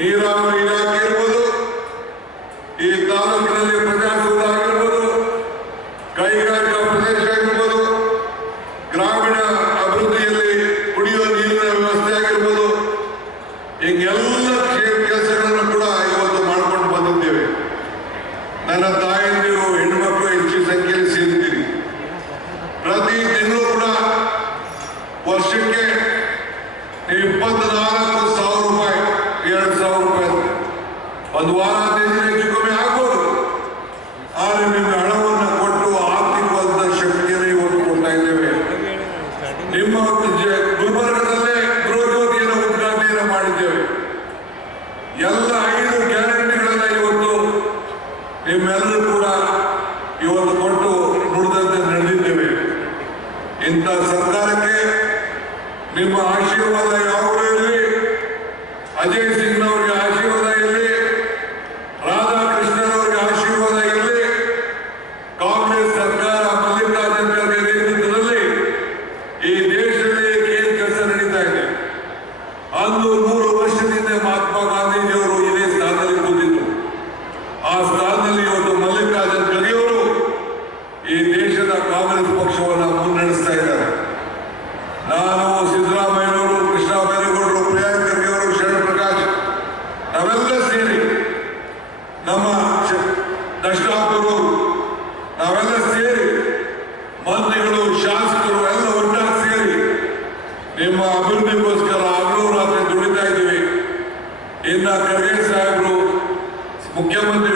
ನೀರಾವರಿ ಇಲಾಖೆ ಇರ್ಬೋದು, ಈ ತಾಲೂಕಿನಲ್ಲಿ ಪ್ರಜಾಸೌಧ ಆಗಿರ್ಬೋದು, ಕೈಗಾರಿಕಾ ಪ್ರದೇಶ ಆಗಿರ್ಬೋದು, ಗ್ರಾಮೀಣ ಅಭಿವೃದ್ಧಿಯಲ್ಲಿ ಕುಡಿಯುವ ನೀರಿನ ವ್ಯವಸ್ಥೆ ಆಗಿರ್ಬೋದು, ಹೀಗೆಲ್ಲ ಕೆಲಸಗಳನ್ನು ಕೂಡ ಇವತ್ತು ಮಾಡ್ಕೊಂಡು ಬಂದಿದ್ದೇವೆ. ನನ್ನ ತಾಯಂದಿರು ಹೆಣ್ಮಕ್ಳು ಹೆಚ್ಚಿನ ಸಂಖ್ಯೆಯಲ್ಲಿ ಸೇರಿದ್ದೀರಿ. ಪ್ರತಿ ತಿಂಗಳು ಕೂಡ ವರ್ಷಕ್ಕೆ 24,000 ರೂಪಾಯಿ, 2,000 ರೂಪಾಯಿ ಒಂದು ವಾರ 15 ದಿನ ಹೆಚ್ಚು ಕಮ್ಮಿ ಆಗ್ಬೋದು. ಆದರೆ ನಿಮ್ಗೆ ಹಣವನ್ನು ಕೊಟ್ಟು ಆರ್ಥಿಕವಾದ ಶಕ್ತಿಯನ್ನು ಇವತ್ತು ಕೊಡ್ತಾ ಇದ್ದೇವೆ. ನಿಮ್ಮ ಗುಲ್ಬರ್ಗದಲ್ಲೇ ಗೃಹಜ್ಯೋತಿಯನ್ನು ಉದ್ಘಾಟನೆಯನ್ನು ಮಾಡಿದ್ದೇವೆ. ಎಲ್ಲ 5 ಗ್ಯಾರಂಟಿಗಳನ್ನ ಇವತ್ತು ನಿಮ್ಮೆಲ್ಲರೂ ಕೂಡ ಇವತ್ತು ಕೊಟ್ಟು ನುಡಿದಂತೆ ನಡೆದಿದ್ದೇವೆ. ಇಂಥ ಸರ್ಕಾರಕ್ಕೆ ನಿಮ್ಮ ಆಶೀರ್ವಾದ ಯಾವಾಗಲೂ ಇರಲಿ. ಅಜಯ್ ಸಿಂಗ್ನವರಿಗೆ ಆಶೀರ್ವಾದ ಇರಲಿ, ರಾಧಾಕೃಷ್ಣನವರಿಗೆ ಆಶೀರ್ವಾದ ಇರಲಿ. ಕಾಂಗ್ರೆಸ್ ಸರ್ಕಾರ ಮಲ್ಲಿಕಾರ್ಜುನ ಖರ್ಗೆ ನೇತೃತ್ವದಲ್ಲಿ ಈ ದೇಶದಲ್ಲಿ ಏನು ಕೆಲಸ ನಡೀತಾ ಇದೆ. ಅಂದು 100 ವರ್ಷದಿಂದ ಮಹಾತ್ಮ ಗಾಂಧೀಜಿಯವರು ಇದೇ ಸ್ಥಾನದಲ್ಲಿ ಕೂತಿದ್ರು. ಆ ಸ್ಥಾನದಲ್ಲಿ ಇವತ್ತು ಮಲ್ಲಿಕಾರ್ಜುನ ಖರ್ಗೆಯವರು ಈ ದೇಶದ ಕಾಂಗ್ರೆಸ್ ಪಕ್ಷವನ್ನು ಮುನ್ನಡೆಸ್ತಾ ಇದ್ದಾರೆ. ನಾನು, ಸಿದ್ದರಾಮಯ್ಯನವರು, ಕೃಷ್ಣ ಬೈರೇಗೌಡರು, ಪ್ರಿಯಾಂಕ್ ಖರ್ಗೆ ಅವರು, ಶರಣ್ ಪ್ರಕಾಶ್ ನಾವೆಲ್ಲ ಸೇರಿ, ನಮ್ಮ ದರ್ಶನಾಪುರರು ನಾವೆಲ್ಲ ಸೇರಿ, ಮಂತ್ರಿಗಳು, ಶಾಸಕರು ಎಲ್ಲ ಒಟ್ಟಾಗಿ ಸೇರಿ ನಿಮ್ಮ ಅಭಿವೃದ್ಧಿಗೋಸ್ಕರ ಹಗಲು ರಾತ್ರಿ ದುಡಿತಾ ಇದ್ದೀವಿ. ಇನ್ನ ಖರ್ಗೆ ಸಾಹೇಬರು ಮುಖ್ಯಮಂತ್ರಿ